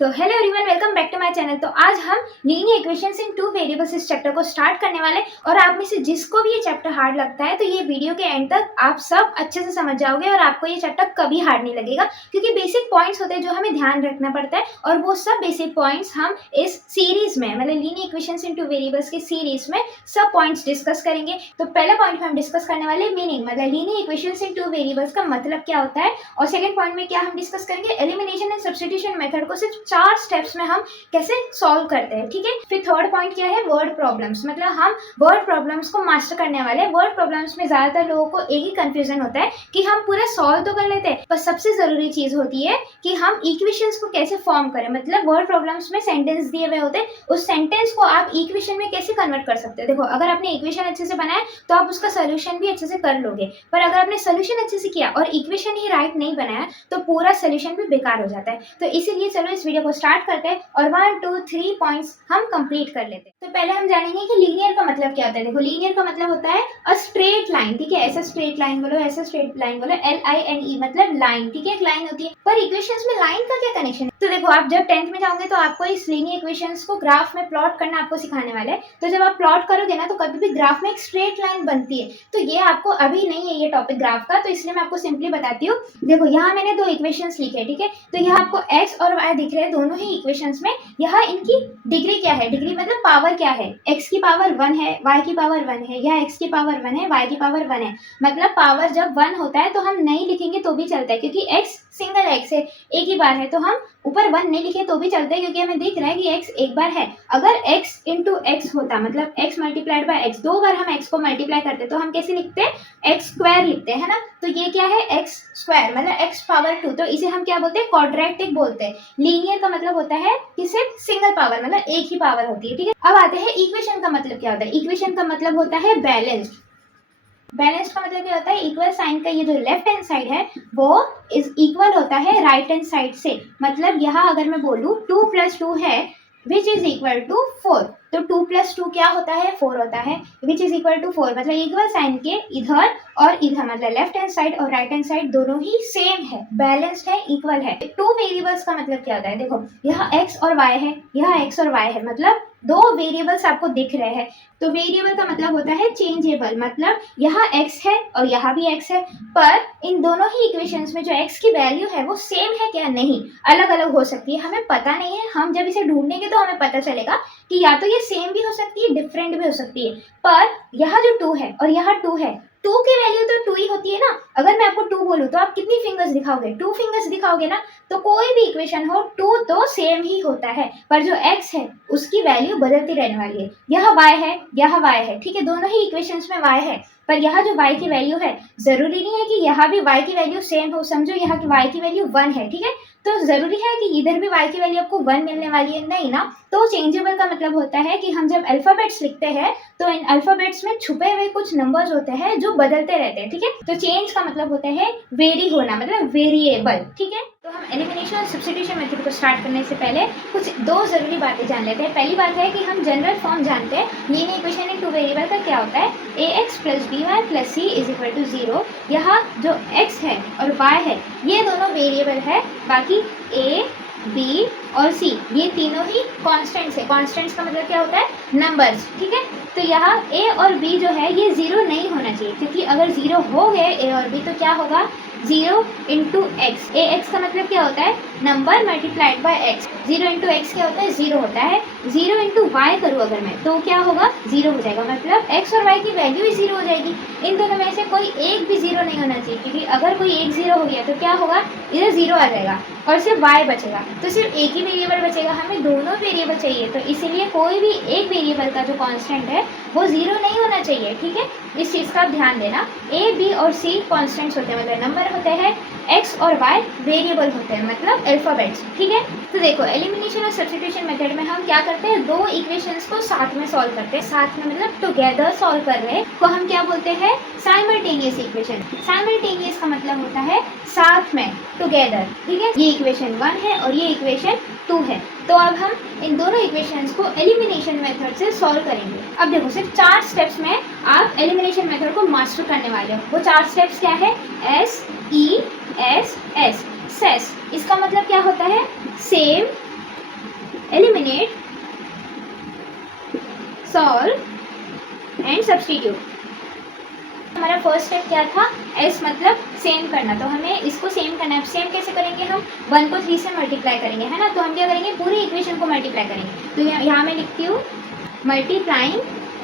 तो hello everyone, welcome back to my channel. तो आज हम linear equations in two variables इस चैप्टर को स्टार्ट करने वाले। और आप में से जिसको भी ये चैप्टर हार्ड लगता है तो ये वीडियो के एंड तक आप सब अच्छे से समझ जाओगे और आपको ये चैप्टर कभी हार्ड नहीं लगेगा, क्योंकि बेसिक पॉइंट्स होते हैं जो हमें ध्यान रखना पड़ता है। और वो सब बेसिक पॉइंट्स हम इस सीरीज में, मतलब linear equations in two variables की सीरीज में सब पॉइंट्स डिस्कस करेंगे। तो पहला पॉइंट हम डिस्कस करने वाले मीनिंग, मतलब linear equations in two variables का मतलब क्या होता है। और सेकंड पॉइंट में क्या हम डिस्कस करेंगे, एलिमिनेशन एंड सब्स्टिट्यूशन मेथड को सिर्फ 4 स्टेप्स में हम कैसे सॉल्व करते हैं, ठीक है। फिर थर्ड पॉइंट क्या है, वर्ड प्रॉब्लम्स, मतलब हम वर्ड प्रॉब्लम्स को मास्टर करने वाले हैं। वर्ड प्रॉब्लम्स में ज्यादातर लोगों को एक ही कंफ्यूजन होता है कि हम पूरा सॉल्व तो कर लेते हैं, पर सबसे जरूरी चीज होती है कि हम इक्वेशंस को कैसे फॉर्म करें। मतलब वर्ड प्रॉब्लम्स में सेंटेंस दिए हुए होते हैं, उस सेंटेंस को आप इक्वेशन में कैसे कन्वर्ट कर सकते हैं। देखो, अगर आपने इक्वेशन अच्छे से बनाया तो आप उसका सोल्यूशन भी अच्छे से कर लोगे, पर अगर आपने सोल्यूशन अच्छे से किया और इक्वेशन ही राइट नहीं बनाया तो पूरा सोल्यूशन भी बेकार हो जाता है। तो इसीलिए चलो इस वीडियो को स्टार्ट करते हैं और 1 2 3 पॉइंट्स हम कंप्लीट कर लेते हैं। तो पहले हम जानेंगे कि लीनियर का मतलब क्या होता है। देखो, लीनियर का मतलब होता है अ स्ट्रेट लाइन, ठीक है। ऐसा स्ट्रेट लाइन बोलो, ऐसा स्ट्रेट लाइन बोलो, LINE मतलब लाइन, ठीक है, एक लाइन होती है। पर इक्वेशंस में लाइन का क्या कनेक्शन है? तो देखो, आप जब 10th में जाओगे तो आपको इस लीनियर इक्वेशंस को ग्राफ में प्लॉट करना आपको सिखाने वाले हैं। तो जब आप प्लॉट करोगे ना तो कभी भी ग्राफ में एक स्ट्रेट लाइन बनती है। तो ये आपको अभी नहीं है ये टॉपिक ग्राफ का, तो इसलिए मैं आपको सिंपली बताती हूँ। देखो, यहाँ मैंने 2 इक्वेशंस लिखे, ठीक है। तो यहाँ आपको x और y दिख रहे हैं दोनों ही इक्वेशंस में। यहाँ इनकी डिग्री क्या है, डिग्री मतलब पावर क्या है। x की पावर 1 है, y की पावर 1 है, या x की पावर 1 है, y की पावर 1 है। मतलब पावर जब 1 होता है तो हम नहीं लिखेंगे तो भी चलता है, क्योंकि x सिंगल x है, एक ही बार है। तो हम ऊपर 1 नहीं लिखे तो भी चलता है, क्योंकि हमें दिख रहा है कि x एक बार है। अगर x इंटू एक्स होता, मतलब x मल्टीप्लाइड बाय x, 2 बार हम x को मल्टीप्लाई करते तो हम कैसे लिखते हैं, x स्क्वायर लिखते हैं, है ना। तो ये क्या है, x स्क्वायर मतलब x पावर 2। तो इसे हम क्या बोलते हैं, क्वाड्रेटिक बोलते हैं। लीनियर का मतलब होता है कि सिर्फ सिंगल पावर, मतलब एक ही पावर होती है, ठीक है। अब आते हैं इक्वेशन का मतलब क्या होता है। इक्वेशन का मतलब होता है बैलेंस्ड। बैलेंस्ड का मतलब क्या होता है, इक्वल साइन का ये जो लेफ्ट हैंड साइड है वो इज इक्वल होता है राइट हैंड साइड से। मतलब यहाँ अगर मैं बोलूँ 2 + 2 है विच इज इक्वल टू 4, तो 2 + 2 क्या होता है, 4 होता है। विच इज इक्वल टू 4 मतलब इक्वल साइन के इधर और इधर, मतलब लेफ्ट हैंड साइड और राइट हैंड साइड दोनों ही सेम है, बैलेंस्ड है, इक्वल है। 2 वेरिएबल्स का मतलब क्या होता है, देखो यहाँ x और y है, यहाँ x और y है, मतलब 2 वेरिएबल्स आपको दिख रहे हैं। तो वेरिएबल का मतलब होता है चेंजेबल, मतलब यहाँ x है और यहाँ भी x है, पर इन दोनों ही इक्वेशंस में जो x की वैल्यू है वो सेम है क्या, नहीं, अलग अलग हो सकती है, हमें पता नहीं है। हम जब इसे ढूंढेंगे तो हमें पता चलेगा कि या तो ये सेम भी हो सकती है, डिफरेंट भी हो सकती है। पर यहाँ जो 2 है और यहाँ 2 है, 2 की वैल्यू तो 2 ही होती है ना। अगर मैं आपको 2 बोलूँ तो आप कितनी फिंगर्स दिखाओगे, 2 फिंगर्स दिखाओगे ना। तो कोई भी इक्वेशन हो 2 तो सेम ही होता है, पर जो x है उसकी वैल्यू बदलती रहने वाली है। यह y है, यह y है, ठीक है, दोनों ही इक्वेशंस में y है, पर यहाँ जो y की वैल्यू है जरूरी नहीं है कि यहाँ भी y की वैल्यू सेम हो। समझो यहाँ की y की वैल्यू 1 है, ठीक है, तो जरूरी है कि इधर भी y की वैल्यू आपको 1 मिलने वाली है, नहीं ना। तो चेंजेबल का मतलब होता है कि हम जब अल्फाबेट्स लिखते हैं तो इन अल्फाबेट्स में छुपे हुए कुछ नंबर्स होते हैं जो बदलते रहते हैं, ठीक है। तो चेंज का मतलब होता है वेरी होना, मतलब वेरिएबल, ठीक है। तो हम एलिमिनेशन और सब्स्टिट्यूशन मेथड को स्टार्ट करने से पहले कुछ 2 जरूरी बातें जान लेते हैं। पहली बात है कि हम जनरल फॉर्म जानते हैं linear equation in two variable का क्या होता है, ax + by + c = 0। यहाँ जो x है और y है ये दोनों वेरिएबल है, बाकी a b और c ये तीनों ही कांस्टेंट्स है। कांस्टेंट्स का मतलब क्या होता है, नंबर्स, ठीक है। तो यहाँ a और b जो है ये 0 नहीं होना चाहिए, क्योंकि अगर 0 हो गए a और b तो क्या होगा, 0 × x। ax का मतलब क्या होता है, number multiplied by x। 0 × x क्या होता है, 0 होता है। 0 × y करूँ अगर मैं तो क्या होगा, 0 हो जाएगा, मतलब x और y की वैल्यू ही 0 हो जाएगी। इन दोनों में से कोई एक भी 0 नहीं होना चाहिए, क्योंकि अगर कोई एक 0 हो गया तो क्या होगा, इधर 0 आ जाएगा और सिर्फ y बचेगा। तो सिर्फ एक ही वेरिएबल बचेगा, हमें दोनों वेरिएबल चाहिए। तो इसीलिए कोई भी एक वेरिएबल का जो कांस्टेंट है वो 0 नहीं होना चाहिए, ठीक है। इस चीज़ का ध्यान देना। a b और c कांस्टेंट्स होते हैं, मतलब नंबर होते हैं। x और y वेरिएबल होते हैं, मतलब अल्फाबेट्स, ठीक है। तो देखो, एलिमिनेशन और सब्स्टिट्यूशन मेथड में हम क्या करते हैं, 2 इक्वेशंस को साथ में सॉल्व करते हैं। साथ में मतलब टुगेदर सॉल्व कर रहे हैं को हम क्या बोलते हैं, साइमल्टेनियस इक्वेशन। साइमल्टेनियस का मतलब होता है साथ में, टुगेदर, ठीक है। ये इक्वेशन 1 है और ये इक्वेशन 2 है। तो अब हम इन दोनों इक्वेशंस को एलिमिनेशन मेथड से सॉल्व करेंगे। अब देखो, सिर्फ 4 स्टेप्स में आप एलिमिनेशन मेथड को मास्टर करने वाले हो। वो 4 स्टेप्स क्या है, SESS, सेस। इसका मतलब क्या होता है, same, eliminate, solve and substitute. हमारा फर्स्ट स्टेप क्या था, s मतलब सेम करना, तो हमें इसको सेम करना है। सेम कैसे करेंगे, हम 1 को 3 से मल्टीप्लाई करेंगे, है ना। तो हम क्या करेंगे, पूरी इक्वेशन को मल्टीप्लाई करेंगे। तो यहाँ मैं लिखती हूँ multiplying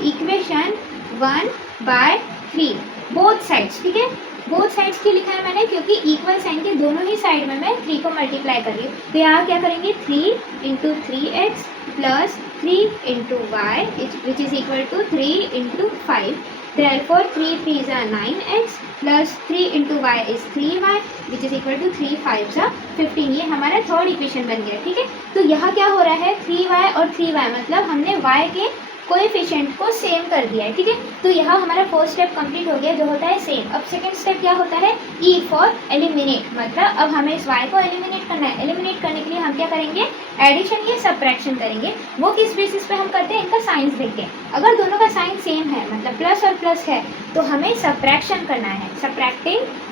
equation 1 by 3 both sides, ठीक है। बोथ साइड्स की लिखा है मैंने क्योंकि इक्वल साइन के दोनों ही साइड में मैं 3 को मल्टीप्लाई कर रही हूँ। तो यहाँ क्या करेंगे, 3 into 3x plus 3 into y which is equal to 3 into 5। Therefore 3 3s are 9x plus 3 into y is 3y which is equal to 3 5s are 15। ये हमारा थर्ड इक्वेशन बन गया, ठीक है। तो यहाँ क्या हो रहा है, 3y और 3y मतलब हमने y के कोएफिशिएंट को सेम कर दिया है, ठीक है। तो यहाँ हमारा फर्स्ट स्टेप कंप्लीट हो गया जो होता है सेम। अब सेकंड स्टेप क्या होता है, ई फॉर एलिमिनेट, मतलब अब हमें इस y को एलिमिनेट करना है। एलिमिनेट करने के लिए हम क्या करेंगे, एडिशन या सब्ट्रैक्शन करेंगे। वो किस बेसिस पे हम करते हैं, इनका साइंस देख के। अगर दोनों का साइन सेम है मतलब प्लस और प्लस है तो हमें सब्ट्रैक्शन करना है, सब्ट्रैक्टिंग।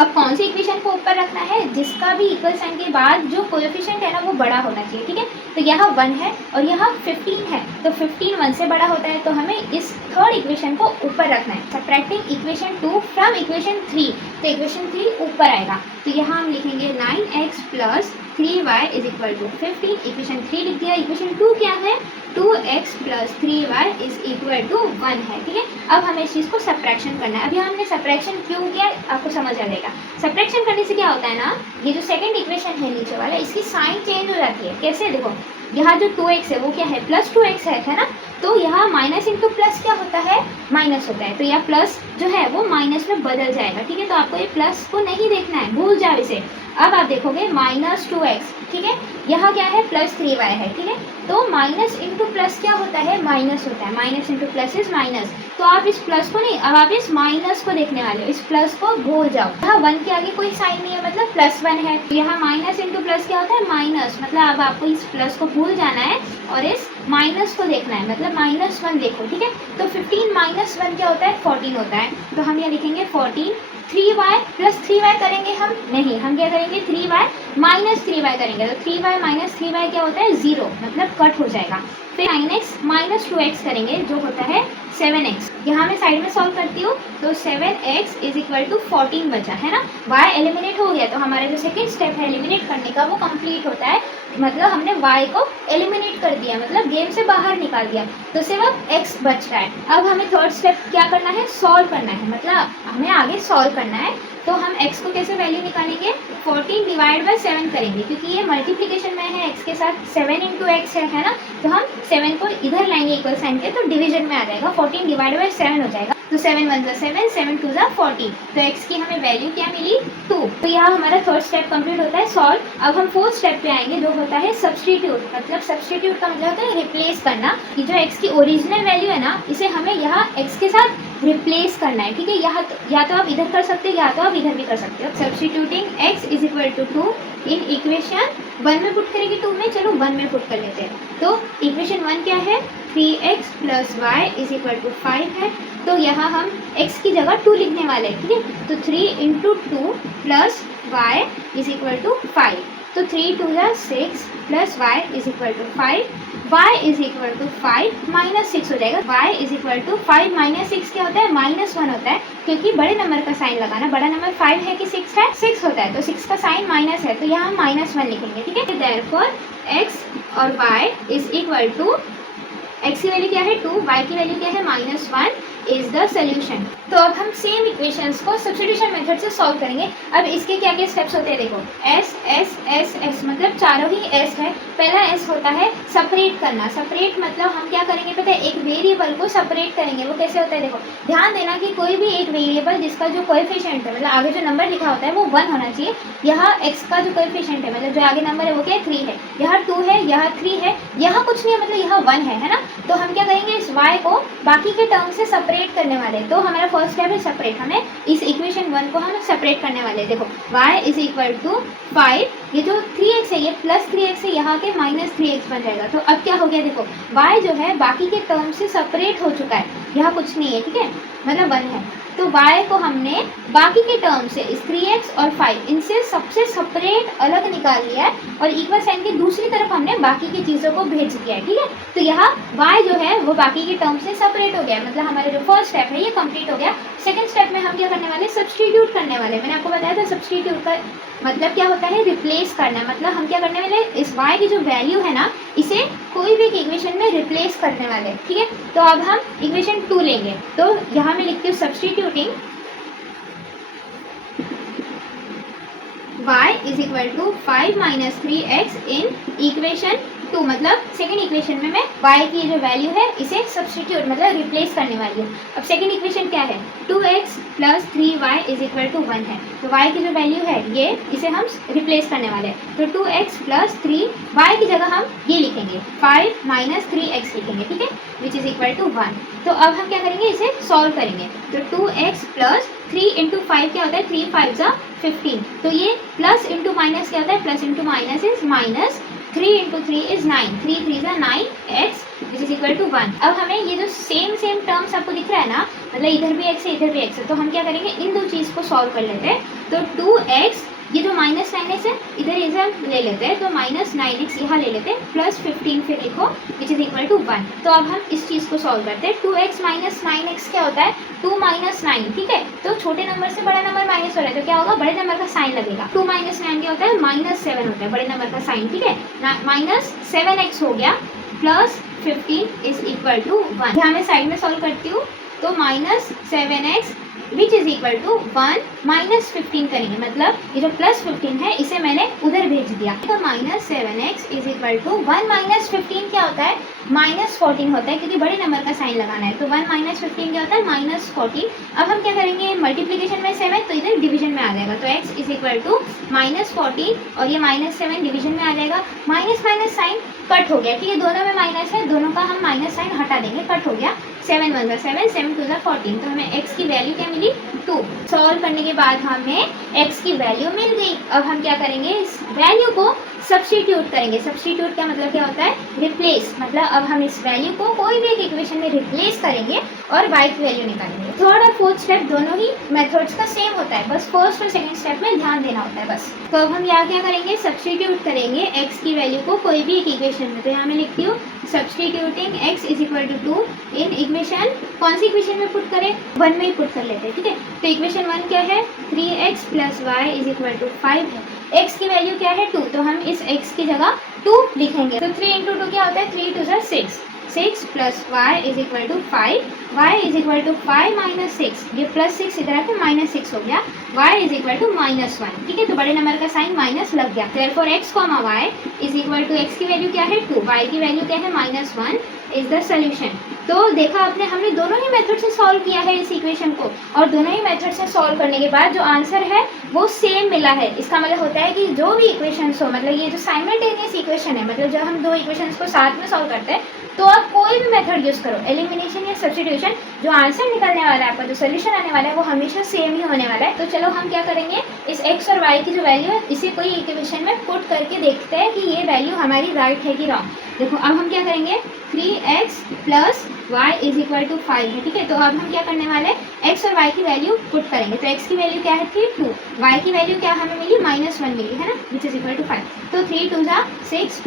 अब कौन सी इक्वेशन को ऊपर रखना है, जिसका भी इक्वल साइन के बाद जो कोएफिशिएंट है ना वो बड़ा होना चाहिए, ठीक है। तो यहाँ 1 है और यहाँ 15 है, तो 15 1 से बड़ा होता है, तो हमें इस थर्ड इक्वेशन को ऊपर रखना है। सब्ट्रैक्टिंग इक्वेशन 2 फ्रॉम इक्वेशन 3, तो इक्वेशन 3 ऊपर आएगा। तो यहाँ हम लिखेंगे 9x plus 3y is equal to 15। Equation 3 लिख दिया। इक्वेशन 2 क्या है, 2x plus 3y is equal to 1 है, ठीक है। अब हमें इस चीज़ को सब्ट्रैक्शन करना है। अभी हमने सब्ट्रैक्शन क्यों किया आपको समझ आ जाएगा। सब्ट्रैक्शन करने से क्या होता है ना, ये जो सेकंड इक्वेशन है नीचे वाला, इसकी साइन चेंज हो जाती है। कैसे, देखो यहाँ जो 2x है वो क्या है, प्लस 2x है ना। तो यहाँ माइनस इंटू प्लस क्या होता है, माइनस होता है। तो यह प्लस जो है वो माइनस में बदल जाएगा, ठीक है। तो आपको ये प्लस को नहीं देखना है, भूल जाओ इसे। अब आप देखोगे माइनस 2x, ठीक है। यहाँ क्या है, प्लस 3y है, ठीक है। तो माइनस इंटू प्लस क्या होता है, माइनस होता है। Minus into plus is minus. तो आप इस प्लस को नहीं, अब आप इस माइनस को देखने वाले हो। इस प्लस को भूल जाओ। यहाँ 1 के आगे कोई साइन नहीं है मतलब प्लस 1 है। तो यहाँ माइनस इंटू प्लस क्या होता है, माइनस। मतलब अब आपको इस प्लस को भूल जाना है और इस माइनस को देखना है, मतलब -1 देखो, ठीक है। तो 15 माइनस 1 क्या होता है, 14 होता है। तो हम यहाँ लिखेंगे 14। 3y प्लस 3y करेंगे हम नहीं, हम क्या करेंगे, 3y माइनस 3y करेंगे। तो 3y माइनस 3y क्या होता है, 0, मतलब कट हो जाएगा। फिर 9x माइनस 2x करेंगे जो होता है 7x। यहाँ मैं साइड में सॉल्व करती हूँ। तो 7x इज इक्वल टू 14 बचा, है ना। y एलिमिनेट हो गया, तो हमारा जो सेकंड स्टेप है एलिमिनेट करने का वो कंप्लीट होता है। मतलब हमने y को एलिमिनेट कर दिया, मतलब गेम से बाहर निकाल दिया। तो सिर्फ x बच रहा है। अब हमें थर्ड स्टेप क्या करना है, सॉल्व करना है, मतलब हमें आगे सॉल्व करना है। तो हम x को कैसे वैल्यू निकालेंगे, 14 डिवाइड बाय 7 करेंगे, क्योंकि ये मल्टीप्लिकेशन में है x के साथ। 7 इंटू एक्स है ना। तो हम 7 को इधर लाएंगे इक्वल साइन के, तो डिवीजन में आ जाएगा। 14 डिवाइड बाय 7 हो जाएगा। तो 7 1 7, 7 2 14। तो x की हमें वैल्यू क्या मिली, 2। तो यहाँ हमारा थर्ड स्टेप कंप्लीट होता है, सॉल्व। अब हम फोर्थ स्टेप पे आएंगे जो होता है सब्स्टिट्यूट। मतलब सब्स्टिट्यूट का मतलब होता है रिप्लेस करना, कि जो x की ओरिजिनल वैल्यू है ना, इसे हमें यहाँ x के साथ रिप्लेस करना है, ठीक है। यहाँ या तो आप इधर कर सकते हो या तो आप इधर भी कर सकते हो। Substituting x is equal to 2 in equation 1 में पुट करेंगे, 2 में, चलो 1 में पुट कर लेते हैं। तो इक्वेशन 1 क्या है, 3x plus Y is equal to 5 है। तो यहाँ हम x की जगह 2 लिखने वाले हैं, ठीक है। तो 3 into 2 plus Y is equal to 5। तो 3 2 6 plus Y is equal to 5। y is equal to 5 minus 6 हो जाएगा। y is equal to 5 minus 6 क्या होता है, -1 होता है, क्योंकि बड़े नंबर का साइन लगाना। बड़ा नंबर 5 है कि 6 है, 6 होता है, तो 6 का साइन माइनस है, तो यहाँ हम -1 लिखेंगे, ठीक है। देयरफॉर x और y is equal to, x की वैल्यू क्या है 2, y की वैल्यू क्या है -1 इज द सोल्यूशन। तो अब हम सेम इक्वेशंस को सब्स्टिट्यूशन मेथड से सॉल्व करेंगे। अब इसके क्या क्या स्टेप्स होते हैं, देखो s s s s मतलब चारों ही s है। पहला s होता है सेपरेट करना। सेपरेट मतलब हम क्या करेंगे पता है, एक वेरिएबल को सेपरेट करेंगे। वो कैसे होता है, देखो ध्यान देना कि कोई भी एक वेरिएबल जिसका जो कोएफिशिएंट है, मतलब आगे जो नंबर लिखा होता है वो 1 होना चाहिए। यहाँ x का जो कोएफिशिएंट है, मतलब जो आगे नंबर है वो क्या है, 3 है। यहाँ 2 है, यहाँ 3 है, यहाँ कुछ नहीं है, मतलब यहाँ 1 है ना। तो हम क्या करेंगे, इस y को बाकी के टर्म से सेपरेट करने वाले। तो हमारा फर्स्ट स्टेप है सेपरेट। हमें इस इक्वेशन 1 को हम सेपरेट करने वाले। देखो y इज इक्वल टू 5, ये जो 3x है ये प्लस 3x है, यहाँ के -3x बन जाएगा। तो अब क्या हो गया, देखो y जो है बाकी के टर्म से सेपरेट हो चुका है। यहाँ कुछ नहीं है, ठीक है, मतलब 1 है। तो y को हमने बाकी के टर्म से इस 3x और 5 इनसे सबसे सेपरेट अलग निकाल लिया है और इक्वल साइन की दूसरी तरफ हमने बाकी की चीज़ों को भेज दिया है, ठीक है। तो यहाँ y जो है वो बाकी के टर्म से सेपरेट हो गया है, मतलब हमारा जो फर्स्ट स्टेप है ये कंप्लीट हो गया। सेकंड स्टेप में हम क्या करने वाले, सब्स्टिट्यूट करने वाले। मैंने आपको बताया था सब्स्टिट्यूट का मतलब क्या होता है, रिप्लेस करना। मतलब हम क्या करने वाले, इस y की जो वैल्यू है ना, इसे कोई भी एक इक्वेशन में रिप्लेस करने वाले, ठीक है। तो अब हम इक्वेशन 2 लेंगे। तो यहाँ मैं लिखती हूँ substituting y is equal to 5 minus 3x in equation 2। मतलब सेकंड इक्वेशन में मैं y की जो वैल्यू है इसे सब्स्टिट्यूट मतलब रिप्लेस करने वाली हूँ। अब सेकंड इक्वेशन क्या है, 2x plus 3y is equal to 1 है। तो y की जो वैल्यू है ये, इसे हम रिप्लेस करने वाले हैं। तो 2x प्लस 3y की जगह हम ये लिखेंगे 5 माइनस 3x लिखेंगे, ठीक है, विच इज इक्वल टू 1। तो अब हम क्या करेंगे, इसे सॉल्व करेंगे। तो 2x प्लस 3 इंटू 5 क्या होता है, 3 5 जा 15। तो ये प्लस इंटू माइनस क्या होता है, plus into minus is minus, 3 into 3 is 9, 3 3 जा 9x which is equal to 1। अब हमें ये जो सेम टर्म्स आपको दिख रहा है ना, मतलब इधर भी x है इधर भी x है, तो हम क्या करेंगे, इन दो चीज़ को सॉल्व कर लेते हैं। तो 2x, ये जो माइनस 9x है इधर इसे हम ले लेते हैं, तो माइनस 9x यहाँ ले लेते हैं, प्लस 15 फिर लिखो विच इज इक्वल टू 1। तो अब हम इस चीज़ को सॉल्व करते हैं। 2x माइनस 9x क्या होता है, 2 माइनस 9, ठीक है। तो छोटे नंबर से बड़ा नंबर माइनस हो रहा है, तो क्या होगा, बड़े नंबर का साइन लगेगा। 2 माइनस 9 क्या होता है, माइनस 7 होता है, बड़े नंबर का साइन, ठीक है। माइनस 7x हो गया प्लस 15 इज इक्वल टू 1। यहाँ मैं साइड में सॉल्व करती हूँ। तो minus 7x which is equal to 1 minus 15 करेंगे, मतलब ये जो प्लस 15 है इसे मैंने उधर भेज दिया। तो minus 7x is equal to 1 minus 15 क्या होता है, माइनस 14 होता है, क्योंकि बड़े नंबर का साइन लगाना है। तो 1 माइनस 15 क्या होता है, माइनस 14। अब हम क्या करेंगे, मल्टीप्लीकेशन में 7 तो इधर डिवीजन में आ जाएगा। तो x is equal to minus 14 और ये माइनस 7 डिवीजन में आ जाएगा। माइनस माइनस साइन कट हो गया, ठीक है, दोनों में माइनस है, दोनों का हम माइनस साइन हटा देंगे, कट हो गया। 7 1 जा 7, 7 2 जा 14। तो हमें x की वैल्यू क्या मिली, 2। सॉल्व करने के बाद हमें x की वैल्यू मिल गई। अब हम क्या करेंगे, इस वैल्यू को सब्स्टिट्यूट करेंगे। सब्स्टिट्यूट का मतलब क्या होता है, रिप्लेस। मतलब अब हम इस वैल्यू को कोई भी एक इक्वेशन में रिप्लेस करेंगे और y की वैल्यू निकालेंगे। थर्ड और फोर्थ स्टेप दोनों ही मेथड्स का सेम होता है, बस फर्स्ट और सेकंड स्टेप में ध्यान देना होता है बस। तो अब हम यहाँ क्या करेंगे, सब्स्टिट्यूट करेंगे x की वैल्यू को कोई भी एक इक्वेशन में। तो यहाँ मैं लिखती हूँ substituting x is equal to 2 in equation, कौन सी इक्वेशन में पुट करें, 1 में ही पुट कर लेते हैं, ठीक है। तो इक्वेशन 1 क्या है, 3x plus Y is equal to 5 है। x की वैल्यू क्या है, 2, तो हम इस x की जगह 2 लिखेंगे। तो 3 इंटू 2 क्या होता है, 3 2 6, 6 plus Y is equal to 5, y is equal to 5 minus 6, ये प्लस 6 इधर आके माइनस 6 हो गया, y is equal to minus 1, ठीक है। तो बड़े नंबर का साइन माइनस लग गया। Therefore x comma y is equal to, x की वैल्यू क्या है 2, y की वैल्यू क्या है माइनस 1 इज द सोल्यूशन। तो देखा आपने, हमने दोनों ही मेथड से सॉल्व किया है इस इक्वेशन को, और दोनों ही मेथड से सॉल्व करने के बाद जो आंसर है वो सेम मिला है। इसका मतलब होता है कि जो भी इक्वेशंस हो, मतलब ये जो साइमल्टेनियस इक्वेशन है, मतलब जब हम दो इक्वेशंस को साथ में सॉल्व करते हैं, तो आप कोई भी मेथड यूज़ करो, एलिमिनेशन या सब्स्टिट्यूशन, जो आंसर निकलने वाला है आपका, जो सोल्यूशन आने वाला है वो हमेशा सेम ही होने वाला है। तो चलो हम क्या करेंगे, इस x और y की जो वैल्यू है इसे कोई इक्वेशन में पुट करके देखते हैं कि ये वैल्यू हमारी राइट है कि रॉन्ग। देखो अब हम क्या करेंगे, 3x plus y is equal to 5 है, ठीक है। तो अब हम क्या करने वाले हैं, x और y की वैल्यू पुट करेंगे। तो x की वैल्यू क्या है 3 2, y की वैल्यू क्या हमें मिली माइनस 1 मिली है ना, विच इज इक्वल टू 5। तो 3 2 जा 6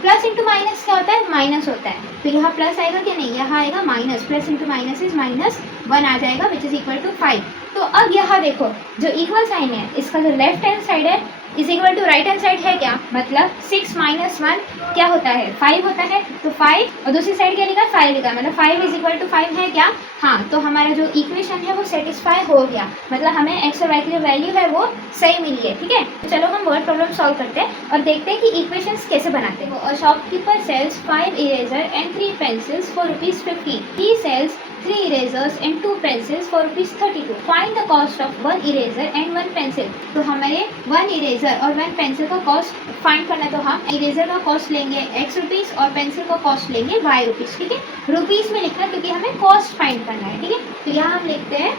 प्लस इंटू माइनस क्या होता है, माइनस होता है। तो यहाँ प्लस आएगा क्या, नहीं, यहाँ आएगा minus, plus into minus is minus 1 आ जाएगा, विच इज इक्वल टू 5। तो अब यहाँ देखो, जो इक्वल साइन है इसका जो लेफ्ट हैंड साइड है is equal to right hand side है क्या, मतलब 6 माइनस 1 क्या होता है, 5 होता है। तो 5 और दूसरी साइड क्या लिखा, 5 लिखा, मतलब 5 इज इक्वल टू 5 है क्या, हाँ। तो हमारा जो इक्वेशन है वो सेटिस्फाई हो गया, मतलब हमें x और y की जो वैल्यू है वो सही मिली है, ठीक है। तो चलो हम वर्ड प्रॉब्लम सॉल्व करते हैं और देखते हैं कि इक्वेशंस कैसे बनाते हैं। A shopkeeper sells 5 eraser and 3 pencils for ₹50. He sells 3 erasers and 2 pencils for ₹32. Find the cost of 1 eraser and 1 pencil. तो हमारे 1 eraser और 1 pencil का कॉस्ट फाइंड करना है। तो हम इरेजर का कॉस्ट लेंगे x रुपीज़ और पेंसिल का कॉस्ट लेंगे y रुपीज़, ठीक है। रुपीज़ में लिखना क्योंकि हमें कॉस्ट फाइंड करना है, ठीक है। तो यहाँ हम लिखते हैं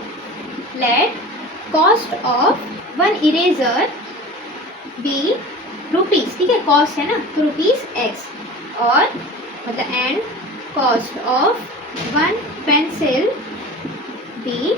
let cost of 1 eraser B rupees, ठीक है, कॉस्ट है ना, तो रुपीज़ x, और मतलब and cost of 1 pencil be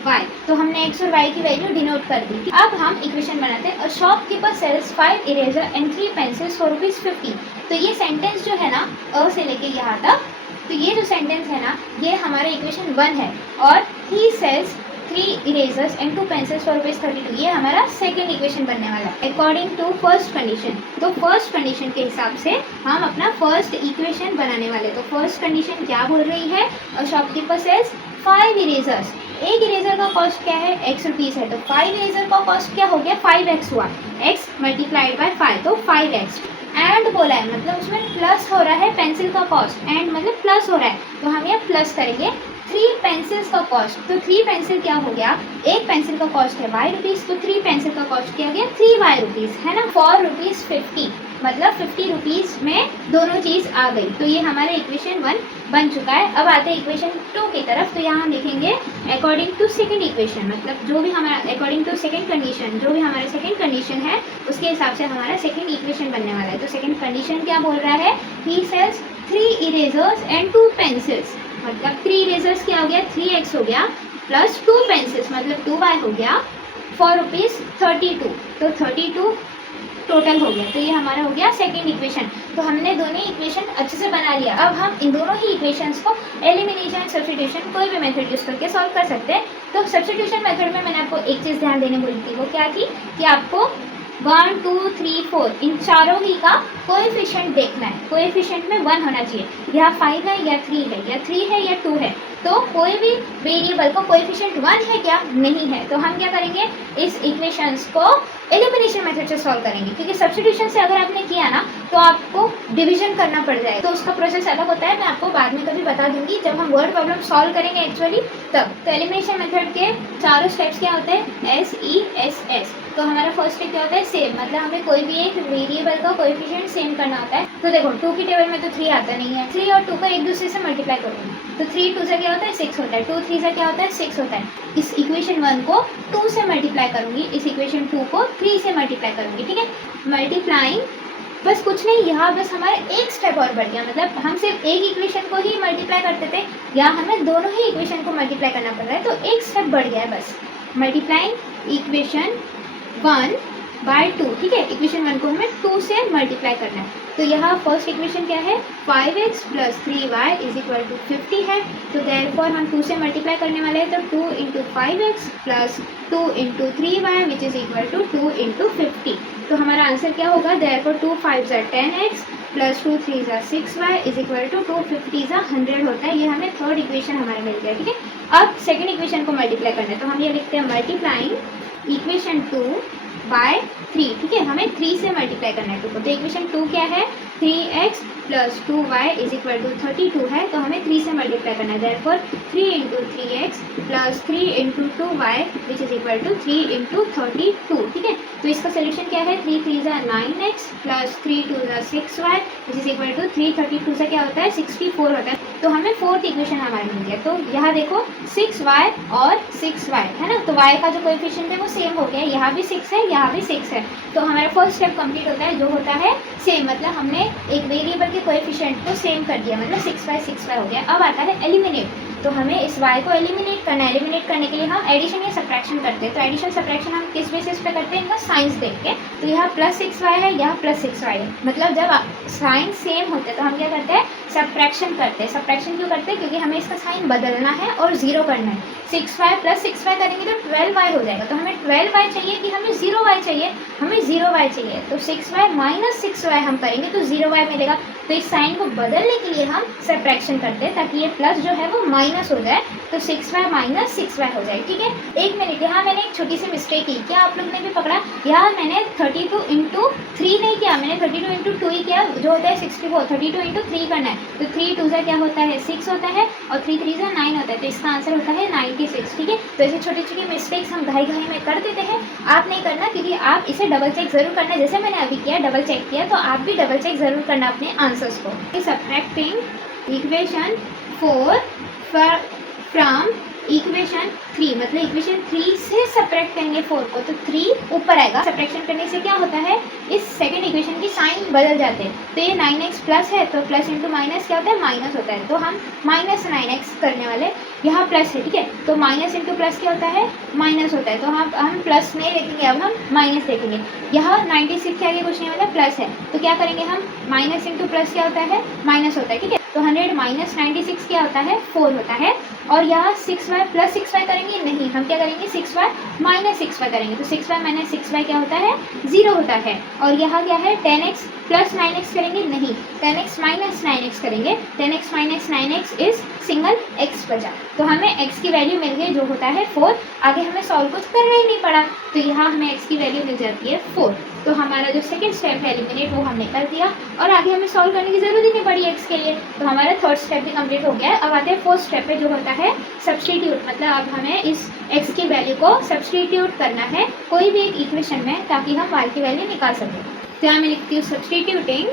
₹Y। तो हमने x और y की वैल्यू डिनोट कर दी। अब हम इक्वेशन बनाते हैं। Shopkeeper sells 5 eraser and 3 pencils for ₹50। तो ये सेंटेंस जो है ना अ से लेके यहाँ तक, तो ये जो सेंटेंस है ना ये हमारा इक्वेशन 1 है। और he sells 3 erasers and 2 pencils for ₹32, ये हमारा सेकेंड इक्वेशन बनने वाला है अकॉर्डिंग टू फर्स्ट कंडीशन। तो फर्स्ट कंडीशन के हिसाब से हम अपना फर्स्ट इक्वेशन बनाने वाले। तो फर्स्ट कंडीशन क्या बोल रही है, शॉपकीपर सेल्स 5 इरेजर्स। एक इरेजर का कॉस्ट क्या है, x रुपीज़ है, तो 5 इरेजर का कॉस्ट क्या हो गया, 5x हुआ, x मल्टीप्लाइड बाय 5, तो 5x। एंड बोला है मतलब उसमें प्लस हो रहा है पेंसिल का कॉस्ट, एंड मतलब प्लस हो रहा है तो हम यहाँ प्लस करेंगे 3 पेंसिल्स का कॉस्ट। तो 3 पेंसिल क्या हो गया, एक पेंसिल का कॉस्ट है ₹y, तो 3 पेंसिल का कॉस्ट क्या हो गया, ₹3y है ना, फॉर ₹50, मतलब ₹50 में दोनों चीज़ आ गई। तो ये हमारे इक्वेशन 1 बन चुका है। अब आते हैं इक्वेशन 2 की तरफ। तो यहाँ हम लिखेंगे अकॉर्डिंग टू सेकंड इक्वेशन, मतलब जो भी हमारा अकॉर्डिंग टू सेकंड कंडीशन, जो भी हमारा सेकंड कंडीशन है उसके हिसाब से हमारा सेकंड इक्वेशन बनने वाला है। तो सेकंड कंडीशन क्या बोल रहा है, ही सेल्स 3 इरेजर्स एंड 2 पेंसिल्स, मतलब 3 इरेजर्स क्या हो गया, 3x हो गया, प्लस 2 पेंसिल्स मतलब 2y हो गया, फॉर ₹32, तो 32 टोटल हो गया। तो ये हमारा हो गया सेकंड इक्वेशन। तो हमने दोनों इक्वेशन अच्छे से बना लिया। अब हम इन दोनों ही इक्वेशंस को एलिमिनेशन एंड सब्स्टिट्यूशन कोई भी मेथड यूज करके सॉल्व कर सकते हैं। तो सब्स्टिट्यूशन मेथड में मैंने आपको एक चीज़ ध्यान देने बोली थी, वो क्या थी कि आपको 1 2 3 4 इन चारों ही का कोएफिशिएंट देखना है। कोएफिशिएंट में 1 होना चाहिए, या 5 है या 3 है या 3 है या 2 है। तो कोई भी वेरिएबल को कोएफिशिएंट 1 है क्या, नहीं है, तो हम क्या करेंगे, इस इक्वेशंस को एलिमिनेशन मेथड से सॉल्व करेंगे। क्योंकि सब्स्टिट्यूशन से अगर आपने किया ना तो आपको डिवीजन करना पड़ जाए, तो उसका प्रोसेस अलग होता है। मैं आपको बाद में कभी बता दूंगी जब हम वर्ड प्रॉब्लम सॉल्व करेंगे एक्चुअली तब। तो एलिमिनेशन मेथड के चारों स्टेप्स क्या होते हैं, SESS। तो हमारा फर्स्ट स्टेप क्या होता है, सेम, मतलब हमें कोई भी एक वेरिएबल का कोएफिशिएंट सेम करना होता है। तो देखो 2 की टेबल में तो 3 आता नहीं है, 3 और 2 को एक दूसरे से मल्टीप्लाई करूँगी, तो 3 2 से क्या होता है 6 होता है, 2 3 से क्या होता है 6 होता है। इस इक्वेशन 1 को 2 से मल्टीप्लाई करूँगी, इस इक्वेशन 2 को 3 से मल्टीप्लाई करूँगी, ठीक है। मल्टीप्लाइंग, बस कुछ नहीं, यहाँ बस हमारा एक स्टेप और बढ़ गया, मतलब हम सिर्फ एक इक्वेशन को ही मल्टीप्लाई करते थे, यहाँ हमें दोनों ही इक्वेशन को मल्टीप्लाई करना पड़ रहा है, तो एक स्टेप बढ़ गया है बस। मल्टीप्लाइंग इक्वेशन 1 बाय 2, ठीक है, इक्वेशन 1 को हमें 2 से मल्टीप्लाई करना है। तो यहाँ फर्स्ट इक्वेशन क्या है, 5x + 3y = 50 है। तो देयरफॉर हम 2 से मल्टीप्लाई करने वाले हैं, तो 2 × 5x + 2 × 3y = 2 × 50। तो हमारा आंसर क्या होगा, देयरफॉर 2 5 = 10x + 2 3 = 6y = 2 50 = 100 होता है। ये हमें थर्ड इक्वेशन हमारा मिल गया, ठीक है। अब सेकेंड इक्वेशन को मल्टीप्लाई करना है, तो हम ये लिखते हैं मल्टीप्लाइंग इक्वेशन 2 बाय 3, ठीक है, हमें 3 से मल्टीप्लाई करना है 2 को। तो इक्वेशन 2 क्या है, 3x + 2y = 32 है, तो हमें 3 से मल्टीप्लाई करना है। देयरफॉर 3 × 3x + 3 × 2y = 3 × 32, ठीक है। तो इसका सोल्यूशन क्या है, 3 3 = 9x + 3 2 = 6y = 3 32 से क्या होता है 64 होता है। तो हमें फोर्थ इक्वेशन हमारा मिल गया। तो यहाँ देखो 6y और 6y है ना, तो y का जो कोएफिशिएंट है वो सेम हो गया, यहाँ भी 6 है यहाँ भी 6 है। तो हमारा फर्स्ट स्टेप कंप्लीट होता है, जो होता है सेम, मतलब हमने एक वेरिएबल के कोएफिशिएंट को सेम कर दिया, मतलब 6y हो गया। अब आता है एलिमिनेट। तो हमें इस y को एलिमिनेट करना है। एलिमिनेट करने के लिए हम एडिशन या सब्ट्रैक्शन करते हैं। तो एडिशन सब्ट्रैक्शन हम किस बेसिस पे करते हैं, इनका साइंस देख के। तो यहाँ +6y है, यहाँ +6y है, मतलब जब साइन सेम होते हैं तो हम क्या करते हैं, सब्ट्रैक्शन करते हैं। सब्ट्रैक्शन क्यों करते हैं, क्योंकि हमें इसका साइन बदलना है और 0 करना है। 6y + 6y करेंगे तो 12y हो जाएगा। तो हमें 12y चाहिए कि हमें 0y चाहिए, हमें 0y चाहिए। तो 6y - 6y हम करेंगे तो 0y मिलेगा। तो इस साइन को बदलने के लिए हम सब्ट्रैक्शन करते हैं, ताकि ये प्लस जो है वो माइनस हो जाए, तो 6y - 6y हो जाए, ठीक है। एक मिनट, यहाँ मैंने एक छोटी सी मिस्टेक की, क्या आप लोग ने भी पकड़ा, यहाँ मैंने 32 × 3 नहीं किया, मैंने 32 × 2 ही किया, जो होता है 64। 32 × 3 करना है, तो 3 2 से क्या होता है 6 होता है, और 3 3 से 9 होता है, तो इसका आंसर होता है 96, ठीक है। तो ऐसे छोटी छोटी मिस्टेक्स हम घाई में कर देते हैं, आप नहीं करना, क्योंकि आप इसे डबल चेक जरूर करना, जैसे मैंने अभी किया डबल चेक किया, तो आप भी डबल चेक जरूर करना अपने आंसर्स को। सब्ट्रैक्टिंग इक्वेशन 4 फ्रॉम इक्वेशन 3 मतलब इक्वेशन 3 से सब्ट्रैक्ट करेंगे 4 को, तो 3 ऊपर आएगा। सब्ट्रैक्शन करने से क्या होता है, इस सेकंड इक्वेशन की साइन बदल जाते हैं। तो ये 9x प्लस है, तो प्लस इंटू माइनस क्या होता है, माइनस होता है। तो हम माइनस 9x करने वाले, यहाँ प्लस है, ठीक है, तो माइनस इंटू प्लस क्या होता है, माइनस होता है। तो हम प्लस नहीं देखेंगे, अब हम माइनस देखेंगे। यहाँ 96 के आगे कुछ नहीं होता, प्लस है, तो क्या करेंगे हम, माइनस इंटू प्लस क्या होता है, माइनस होता है, ठीक है। तो 100 माइनस 96 क्या होता है, 4 होता है। और यहाँ 6y प्लस 6y करेंगे, नहीं, हम क्या करेंगे, 6y माइनस 6y करेंगे। तो 6y माइनस 6y क्या होता है, 0 होता है। और यहाँ क्या है, 10x प्लस 9x करेंगे, नहीं, 10x माइनस 9x करेंगे। 10x minus 9x is single x बचा, तो हमें x की वैल्यू मिल गई जो होता है 4। आगे हमें सॉल्व कुछ करना ही नहीं पड़ा, तो यहाँ हमें x की वैल्यू मिल जाती है 4। तो हमारा जो सेकंड स्टेप है एलिमिनेट, वो हमने कर दिया और आगे हमें सॉल्व करने की जरूरत ही नहीं पड़ी x के लिए। तो हमारा थर्ड स्टेप भी कंप्लीट हो गया है। अब आते हैं फोर्थ स्टेप पे जो होता है सब्स्टिट्यूट, मतलब अब हमें इस x की वैल्यू को सब्स्टिट्यूट करना है कोई भी एक इक्वेशन में, ताकि हम y की वैल्यू निकाल सकें। तो यहाँ मैं लिखती हूँ substituting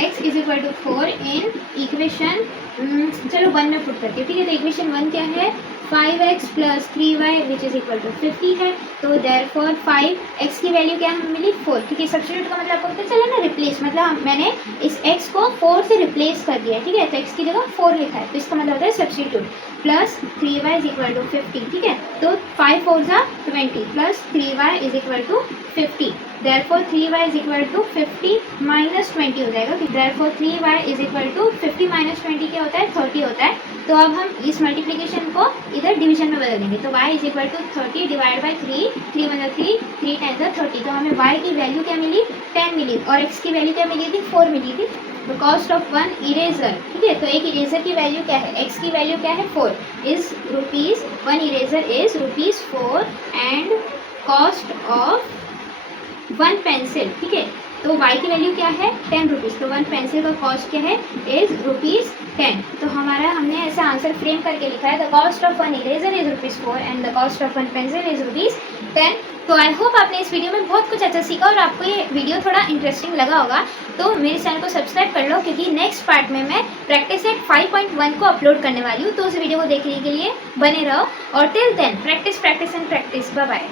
x is equal to 4 in equation, चलो 1 में पुट करके, ठीक है। तो इक्वेशन 1 क्या है, 5x plus 3y which is equal to 50 है। तो देयरफॉर 5x की वैल्यू क्या हमें मिली, 4, ठीक है। सब्स्टिट्यूट का मतलब आपको पता चला ना, रिप्लेस, मतलब मैंने इस x को 4 से रिप्लेस कर दिया है, ठीक है। तो x की जगह 4 लिखा है, तो इसका मतलब होता है substitute. Plus 3y is equal to 50, ठीक है। तो 5 4 जा 20 plus 3y is equal to 50। Therefore 3y is equal to 50 minus 20 हो जाएगा। Therefore 3y is equal to 50 minus 20 क्या होता है, 30 होता है। तो अब हम इस मल्टीप्लिकेशन को इधर डिवीजन में बदल देंगे। तो y is equal to 30 divide by 3, 3 मतलब 3, 3 टाइम्स 30। तो हमें y की वैल्यू क्या मिली, 10 मिली, और x की वैल्यू क्या मिली थी, 4 मिली थी। तो कॉस्ट ऑफ 1 इरेजर, ठीक है। तो एक इरेजर की वैल्यू क्या है, x की वैल्यू क्या है, 4 is rupees, 1 eraser is rupees 4 and cost of 1 pencil, ठीक है। तो y की वैल्यू क्या है, 10 रुपीज़। तो 1 पेंसिल का कॉस्ट क्या है, इज रुपीज़ 10। तो हमने ऐसा आंसर फ्रेम करके लिखा है, the cost of 1 eraser is rupees 4 and the cost of 1 pencil is rupees 10। तो आई होप आपने इस वीडियो में बहुत कुछ अच्छा सीखा और आपको ये वीडियो थोड़ा इंटरेस्टिंग लगा होगा। तो मेरे चैनल को सब्सक्राइब कर लो, क्योंकि नेक्स्ट पार्ट में मैं प्रैक्टिस सेट 5.1 को अपलोड करने वाली हूँ। तो उस वीडियो को देखने के लिए बने रहो, और till then practice practice and practice. Bye bye.